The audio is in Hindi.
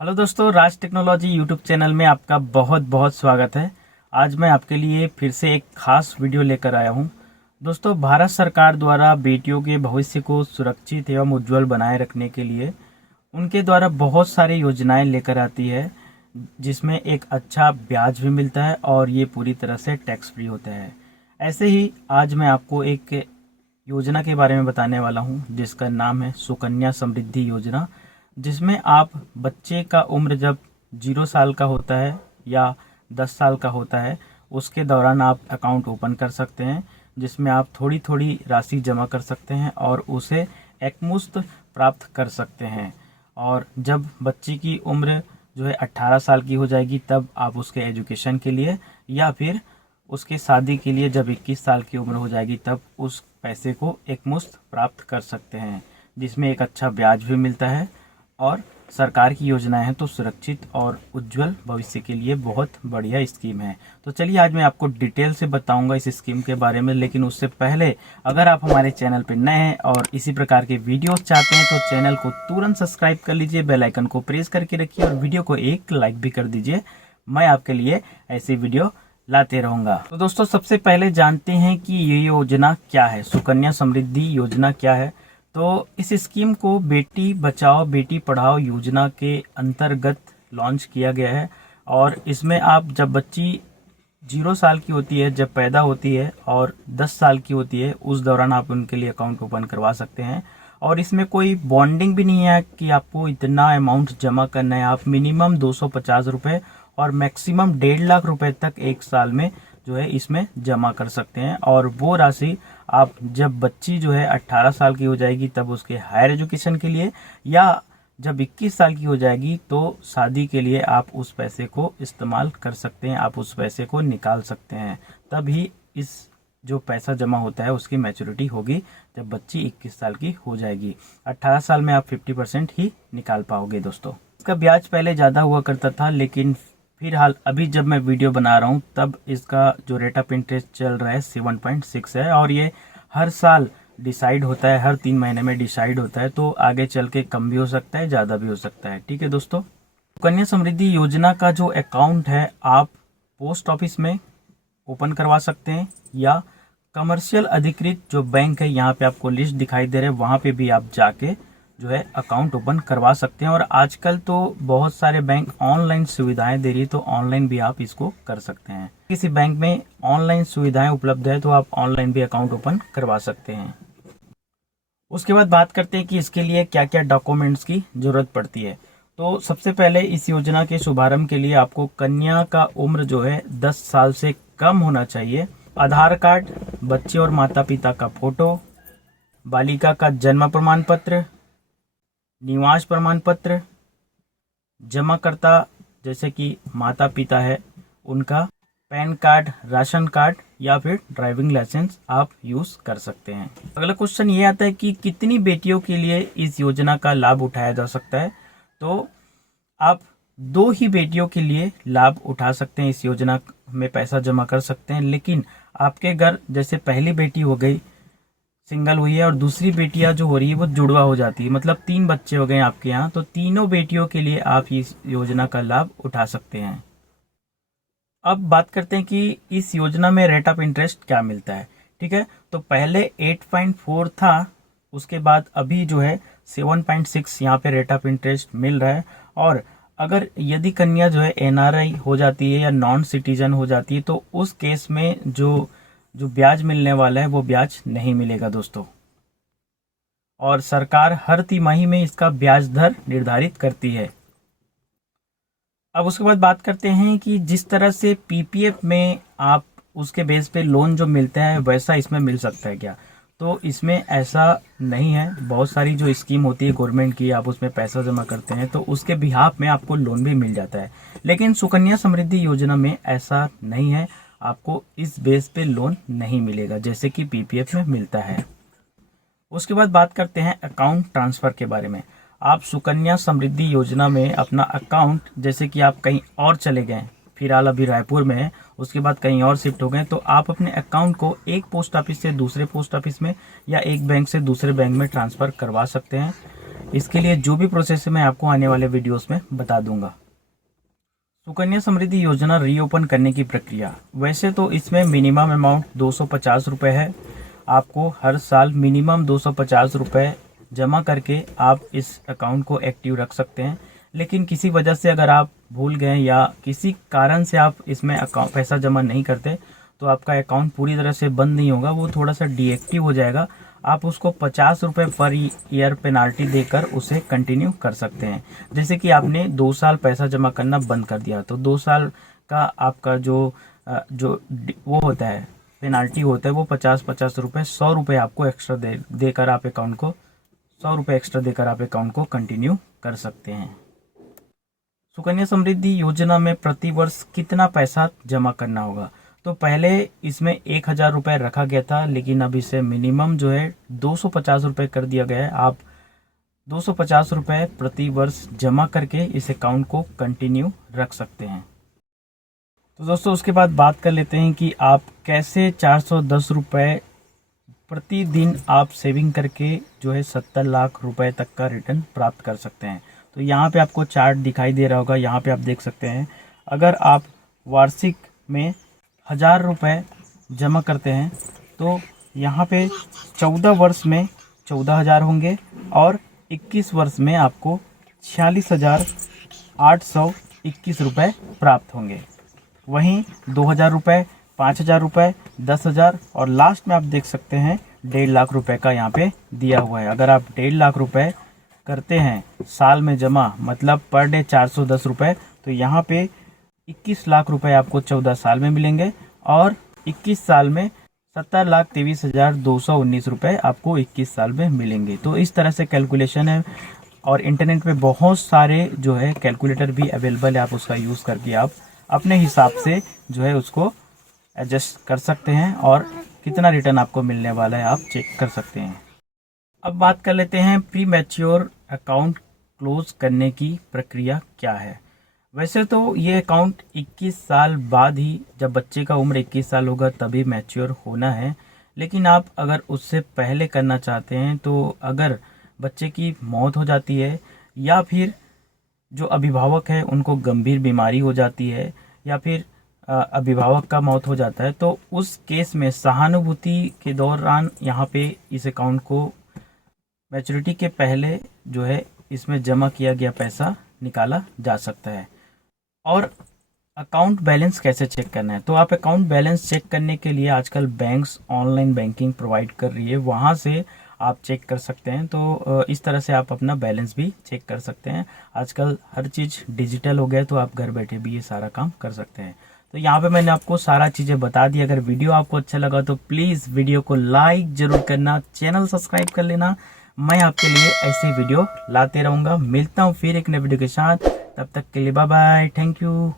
हेलो दोस्तों, राज टेक्नोलॉजी यूट्यूब चैनल में आपका बहुत बहुत स्वागत है। आज मैं आपके लिए फिर से एक खास वीडियो लेकर आया हूं। दोस्तों, भारत सरकार द्वारा बेटियों के भविष्य को सुरक्षित एवं उज्जवल बनाए रखने के लिए उनके द्वारा बहुत सारी योजनाएं लेकर आती है, जिसमें एक अच्छा ब्याज भी मिलता है और ये पूरी तरह से टैक्स फ्री होता है। ऐसे ही आज मैं आपको एक योजना के बारे में बताने वाला हूं, जिसका नाम है सुकन्या समृद्धि योजना, जिसमें आप बच्चे का उम्र जब 0 साल का होता है या 10 साल का होता है, उसके दौरान आप अकाउंट ओपन कर सकते हैं, जिसमें आप थोड़ी थोड़ी राशि जमा कर सकते हैं और उसे एकमुश्त प्राप्त कर सकते हैं। और जब बच्चे की उम्र जो है 18 साल की हो जाएगी, तब आप उसके एजुकेशन के लिए या फिर उसके शादी के लिए जब 21 साल की उम्र हो जाएगी, तब उस पैसे को एकमुश्त प्राप्त कर सकते हैं, जिसमें एक अच्छा ब्याज भी मिलता है। और सरकार की योजनाएं हैं तो सुरक्षित और उज्जवल भविष्य के लिए बहुत बढ़िया स्कीम है। तो चलिए आज मैं आपको डिटेल से बताऊंगा इस स्कीम के बारे में, लेकिन उससे पहले अगर आप हमारे चैनल पर नए हैं और इसी प्रकार के वीडियोस चाहते हैं तो चैनल को तुरंत सब्सक्राइब कर लीजिए, बेल आइकन को प्रेस करके रखिए और वीडियो को एक लाइक भी कर दीजिए। मैं आपके लिए ऐसी वीडियो लाते रहूंगा। तो दोस्तों, सबसे पहले जानते हैं कि ये योजना क्या है, सुकन्या समृद्धि योजना क्या है। तो इस स्कीम को बेटी बचाओ बेटी पढ़ाओ योजना के अंतर्गत लॉन्च किया गया है। और इसमें आप जब बच्ची 0 साल की होती है, जब पैदा होती है, और 10 साल की होती है, उस दौरान आप उनके लिए अकाउंट ओपन करवा सकते हैं। और इसमें कोई बॉन्डिंग भी नहीं है कि आपको इतना अमाउंट जमा करना है। आप मिनिमम 250 रुपये और मैक्सिमम 1.5 लाख रुपए तक एक साल में जो है इसमें जमा कर सकते हैं। और वो राशि आप जब बच्ची जो है 18 साल की हो जाएगी, तब उसके हायर एजुकेशन के लिए, या जब 21 साल की हो जाएगी तो शादी के लिए आप उस पैसे को इस्तेमाल कर सकते हैं, आप उस पैसे को निकाल सकते हैं। तभी इस जो पैसा जमा होता है उसकी मैच्योरिटी होगी जब बच्ची 21 साल की हो जाएगी। 18 साल में आप 50% ही निकाल पाओगे। दोस्तों, इसका ब्याज पहले ज़्यादा हुआ करता था, लेकिन फिलहाल अभी जब मैं वीडियो बना रहा हूँ तब इसका जो रेट ऑफ इंटरेस्ट चल रहा है 7.6 है। और ये हर साल डिसाइड होता है, हर 3 महीने में डिसाइड होता है, तो आगे चल के कम भी हो सकता है, ज़्यादा भी हो सकता है। ठीक है दोस्तों, सुकन्या समृद्धि योजना का जो अकाउंट है आप पोस्ट ऑफिस में ओपन करवा सकते हैं, या कमर्शियल अधिकृत जो बैंक है, यहाँ पे आपको लिस्ट दिखाई दे रहे हैं, वहाँ पे भी आप जाके जो है अकाउंट ओपन करवा सकते हैं। और आजकल तो बहुत सारे बैंक ऑनलाइन सुविधाएं दे रही है, तो ऑनलाइन भी आप इसको कर सकते हैं। किसी बैंक में ऑनलाइन सुविधाएं उपलब्ध है तो आप ऑनलाइन भी अकाउंट ओपन करवा सकते हैं। उसके बाद बात करते हैं कि इसके लिए क्या क्या डॉक्यूमेंट्स की जरूरत पड़ती है। तो सबसे पहले इस योजना के शुभारंभ के लिए आपको कन्या का उम्र जो है 10 साल से कम होना चाहिए। आधार कार्ड, बच्चे और माता पिता का फोटो, बालिका का जन्म प्रमाण पत्र, निवास प्रमाण पत्र, जमाकर्ता जैसे कि माता पिता है उनका पैन कार्ड, राशन कार्ड या फिर ड्राइविंग लाइसेंस आप यूज कर सकते हैं। अगला क्वेश्चन ये आता है कि कितनी बेटियों के लिए इस योजना का लाभ उठाया जा सकता है। तो आप 2 ही बेटियों के लिए लाभ उठा सकते हैं, इस योजना में पैसा जमा कर सकते हैं। लेकिन आपके घर जैसे पहली बेटी हो गई, सिंगल हुई है, और दूसरी बेटियां जो हो रही है वो जुड़वा हो जाती है, मतलब 3 बच्चे हो गए आपके यहाँ, तो तीनों बेटियों के लिए आप इस योजना का लाभ उठा सकते हैं। अब बात करते हैं कि इस योजना में रेट ऑफ इंटरेस्ट क्या मिलता है। ठीक है, तो पहले 8.4 था, उसके बाद अभी जो है 7.6 यहाँ पे रेट ऑफ इंटरेस्ट मिल रहा है। और अगर यदि कन्या जो है एनआरआई हो जाती है या नॉन सिटीजन हो जाती है, तो उस केस में जो ब्याज मिलने वाला है वो ब्याज नहीं मिलेगा दोस्तों। और सरकार हर तिमाही में इसका ब्याज दर निर्धारित करती है। अब उसके बाद बात करते हैं कि जिस तरह से पीपीएफ में आप उसके बेस पे लोन जो मिलता है वैसा इसमें मिल सकता है क्या। तो इसमें ऐसा नहीं है। बहुत सारी जो स्कीम होती है गवर्नमेंट की, आप उसमें पैसा जमा करते हैं तो उसके बिहाफ में आपको लोन भी मिल जाता है। लेकिन सुकन्या समृद्धि योजना में ऐसा नहीं है, आपको इस बेस पे लोन नहीं मिलेगा जैसे कि पीपीएफ में मिलता है। उसके बाद बात करते हैं अकाउंट ट्रांसफ़र के बारे में। आप सुकन्या समृद्धि योजना में अपना अकाउंट, जैसे कि आप कहीं और चले गए, फिलहाल अभी रायपुर में है, उसके बाद कहीं और शिफ्ट हो गए, तो आप अपने अकाउंट को एक पोस्ट ऑफिस से दूसरे पोस्ट ऑफिस में या एक बैंक से दूसरे बैंक में ट्रांसफ़र करवा सकते हैं। इसके लिए जो भी प्रोसेस है मैं आपको आने वाले वीडियोस में बता दूंगा। सुकन्या समृद्धि योजना रीओपन करने की प्रक्रिया। वैसे तो इसमें मिनिमम अमाउंट 250 रुपये है। आपको हर साल मिनिमम 250 रुपये जमा करके आप इस अकाउंट को एक्टिव रख सकते हैं। लेकिन किसी वजह से अगर आप भूल गए या किसी कारण से आप इसमें अकाउंट पैसा जमा नहीं करते तो आपका अकाउंट पूरी तरह से बंद नहीं होगा, वो थोड़ा सा डीएक्टिव हो जाएगा। आप उसको 50 रुपये पर ईयर पेनाल्टी देकर उसे कंटिन्यू कर सकते हैं। जैसे कि आपने 2 साल पैसा जमा करना बंद कर दिया तो 2 साल का आपका जो वो होता है पेनाल्टी होता है वो 50 रुपये 100 रुपये आपको एक्स्ट्रा देकर आप अकाउंट को 100 रुपये एक्स्ट्रा देकर आप अकाउंट को कंटिन्यू कर सकते हैं। सुकन्या समृद्धि योजना में प्रति वर्ष कितना पैसा जमा करना होगा? तो पहले इसमें 1000 रुपये रखा गया था, लेकिन अब इसे मिनिमम जो है 250 रुपये कर दिया गया है। आप 250 रुपये प्रति वर्ष जमा करके इस अकाउंट को कंटिन्यू रख सकते हैं। तो दोस्तों उसके बाद बात कर लेते हैं कि आप कैसे 410 रुपये प्रतिदिन आप सेविंग करके जो है 70 लाख रुपए तक का रिटर्न प्राप्त कर सकते हैं। तो यहाँ पे आपको चार्ट दिखाई दे रहा होगा, यहाँ पे आप देख सकते हैं। अगर आप वार्षिक में 1000 रुपये जमा करते हैं तो यहाँ पे 14 वर्ष में 14,000 होंगे और 21 वर्ष में आपको 46,821 रुपये प्राप्त होंगे। वहीं 2000 रुपये, 5000 रुपये, 10,000 और लास्ट में आप देख सकते हैं 1.5 लाख रुपए का यहाँ पे दिया हुआ है। अगर आप 1.5 लाख रुपए करते हैं साल में जमा, मतलब पर डे 410 रुपये, तो यहाँ पे 21 लाख रुपए आपको 14 साल में मिलेंगे और 21 साल में 70,23,219 रुपये आपको 21 साल में मिलेंगे। तो इस तरह से कैलकुलेशन है और इंटरनेट पे बहुत सारे जो है कैलकुलेटर भी अवेलेबल है। आप उसका यूज़ करके आप अपने हिसाब से जो है उसको एडजस्ट कर सकते हैं और कितना रिटर्न आपको मिलने वाला है आप चेक कर सकते हैं। अब बात कर लेते हैं प्री मैच्योर अकाउंट क्लोज करने की प्रक्रिया क्या है। वैसे तो ये अकाउंट 21 साल बाद ही, जब बच्चे का उम्र 21 साल होगा तभी मैच्योर होना है। लेकिन आप अगर उससे पहले करना चाहते हैं तो अगर बच्चे की मौत हो जाती है या फिर जो अभिभावक है उनको गंभीर बीमारी हो जाती है या फिर अभिभावक का मौत हो जाता है, तो उस केस में सहानुभूति के दौरान यहाँ पे इस अकाउंट को मैच्योरिटी के पहले जो है इसमें जमा किया गया पैसा निकाला जा सकता है। और अकाउंट बैलेंस कैसे चेक करना है? तो आप अकाउंट बैलेंस चेक करने के लिए आजकल बैंक्स ऑनलाइन बैंकिंग प्रोवाइड कर रही है, वहाँ से आप चेक कर सकते हैं। तो इस तरह से आप अपना बैलेंस भी चेक कर सकते हैं। आजकल हर चीज़ डिजिटल हो गया तो आप घर बैठे भी ये सारा काम कर सकते हैं। तो यहाँ पे मैंने आपको सारा चीज़ें बता दी। अगर वीडियो आपको अच्छा लगा तो प्लीज़ वीडियो को लाइक ज़रूर करना, चैनल सब्सक्राइब कर लेना। मैं आपके लिए ऐसे वीडियो लाते रहूँगा। मिलता हूँ फिर एक नए वीडियो के साथ, तब तक के लिए बाय बाय, थैंक यू।